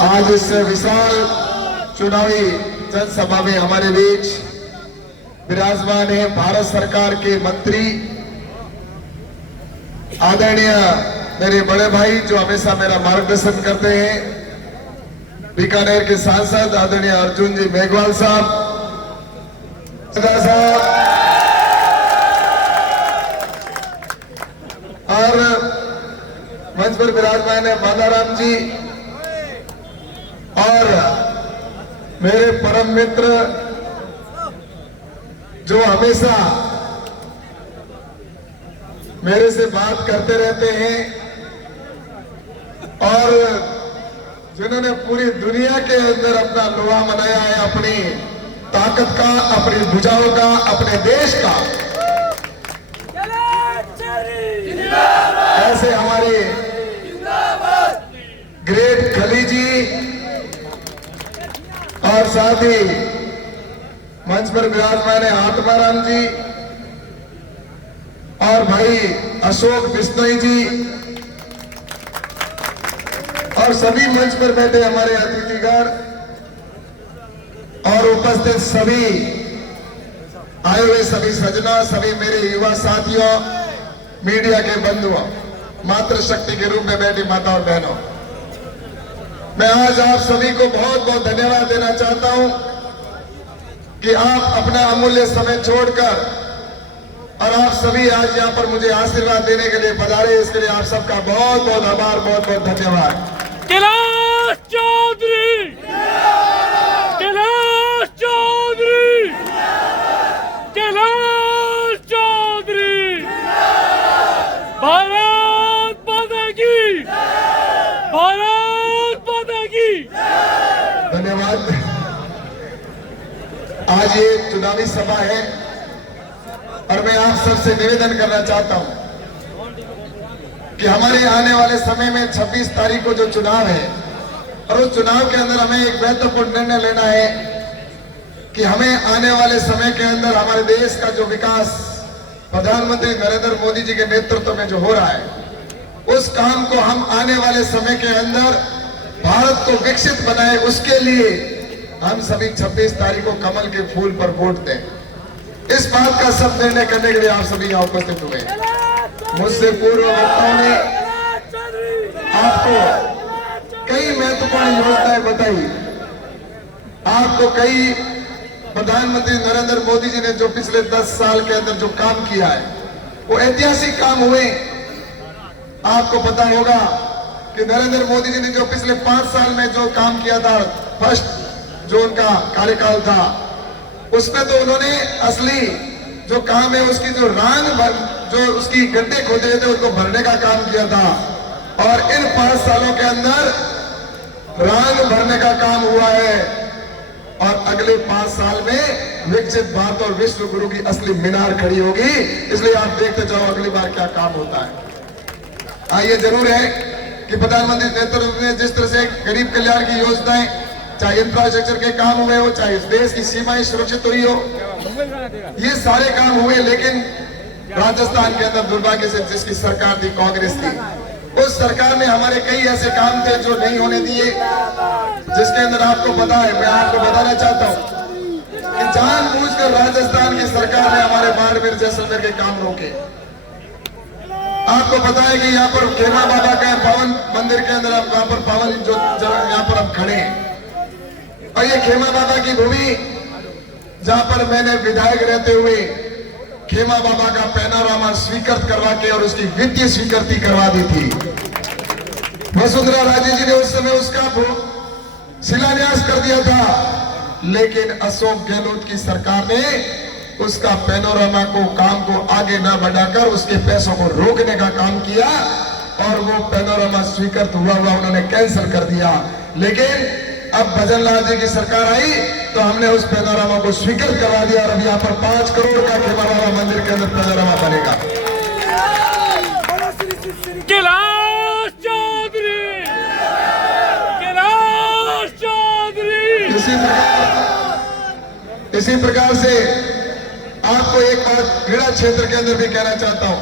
आज इस विशाल चुनावी जनसभा में हमारे बीच विराजमान है भारत सरकार के मंत्री आदरणीय मेरे बड़े भाई जो हमेशा मेरा मार्गदर्शन करते हैं, बीकानेर के सांसद आदरणीय अर्जुन जी मेघवाल साहब और मंच पर विराजमान है माधाराम जी और मेरे परम मित्र जो हमेशा मेरे से बात करते रहते हैं और जिन्होंने पूरी दुनिया के अंदर अपना लोहा मनाया है अपनी ताकत का, अपनी भुजाओं का, अपने देश का। ऐसे हमारे ग्रेट खली जी और साथ ही मंच पर विराजमान है आत्माराम जी और भाई अशोक बिश्नोई जी और सभी मंच पर बैठे हमारे अतिथिगण और उपस्थित सभी आए हुए सभी सज्जनों, सभी मेरे युवा साथियों, मीडिया के बंधुओं, मातृशक्ति के रूप में बैठी माता और बहनों, मैं आज आप सभी को बहुत बहुत धन्यवाद देना चाहता हूं कि आप अपना अमूल्य समय छोड़कर और आप सभी आज यहां पर मुझे आशीर्वाद देने के लिए पधारे। इसके लिए आप सबका बहुत बहुत आभार, बहुत बहुत धन्यवाद। कैलाश चौधरी, कैलाश चौधरी, कैलाश चौधरी, भारत माता की, भारत माता की। धन्यवाद। आज ये चुनावी सभा है और मैं आप सबसे निवेदन करना चाहता हूं कि हमारे आने वाले समय में 26 तारीख को जो चुनाव है और उस चुनाव के अंदर हमें एक महत्वपूर्ण निर्णय लेना है कि हमें आने वाले समय के अंदर हमारे देश का जो विकास प्रधानमंत्री नरेंद्र मोदी जी के नेतृत्व में जो हो रहा है, उस काम को हम आने वाले समय के अंदर भारत को विकसित बनाए, उसके लिए हम सभी 26 तारीख को कमल के फूल पर वोट दें। इस बात का सब निर्णय करने के लिए आप सभी यहाँ उपस्थित हुए। मुझसे पूर्व वक्ताओं ने आपको कई महत्वपूर्ण योजनाएं बताई, आपको कई प्रधानमंत्री नरेंद्र मोदी जी ने जो पिछले 10 साल के अंदर जो काम किया है वो ऐतिहासिक काम हुए। आपको पता होगा कि नरेंद्र मोदी जी ने जो पिछले 5 साल में जो काम किया था, फर्स्ट जो उनका कार्यकाल था, उसमें तो उन्होंने असली जो काम है उसकी जो जो उसकी गड्ढे खोदे थे उसको भरने का काम किया था और इन 5 सालों के अंदर रांग भरने का काम हुआ है और अगले 5 साल में विकसित भारत और विश्व गुरु की असली मीनार खड़ी होगी। इसलिए आप देखते जाओ अगली बार क्या काम होता है। हाँ, ये जरूर है कि प्रधानमंत्री नेतृत्व में जिस तरह से गरीब कल्याण की योजनाएं, चाहे इंफ्रास्ट्रक्चर के काम हुए हो, चाहे इस देश की सीमाएं सुरक्षित हुई हो, ये सारे काम हुए। लेकिन राजस्थान के अंदर दुर्भाग्य से जिसकी सरकार थी, कांग्रेस की, उस सरकार ने हमारे कई ऐसे काम थे जो नहीं होने दिए, जिसके अंदर आपको पता है, मैं आपको बताना चाहता हूं कि जानबूझकर राजस्थान की सरकार ने हमारे बाड़मेर जैसलमेर के काम रोके। आपको पता है कि यहाँ पर खेमा बाबा का पावन मंदिर के अंदर वहां पर पावन जो यहाँ पर हम खड़े हैं और ये खेमा बाबा की भूमि जहां पर मैंने विधायक रहते हुए खेमा बाबा का पैनोरामा स्वीकृत करवा के और उसकी वित्तीय स्वीकृति करवा दी थी। वसुंधरा राजे जी ने उस समय उसका शिलान्यास कर दिया था, लेकिन अशोक गहलोत की सरकार ने उसका पैनोरामा को काम को आगे न बढ़ाकर उसके पैसों को रोकने का काम किया और वो पैनोरामा स्वीकृत हुआ उन्होंने कैंसिल कर दिया। लेकिन अब भजन लाल जी की सरकार आई तो हमने उस पैनोरामा को स्वीकृत करवा दिया और अब यहाँ पर 5 करोड़ का खेमा बाबा मंदिर के अंदर पैनोरामा बनेगा। कैलाश चौधरी, कैलाश चौधरी। इसी प्रकार से आपको एक बात क्रीड़ा क्षेत्र के अंदर भी कहना चाहता हूं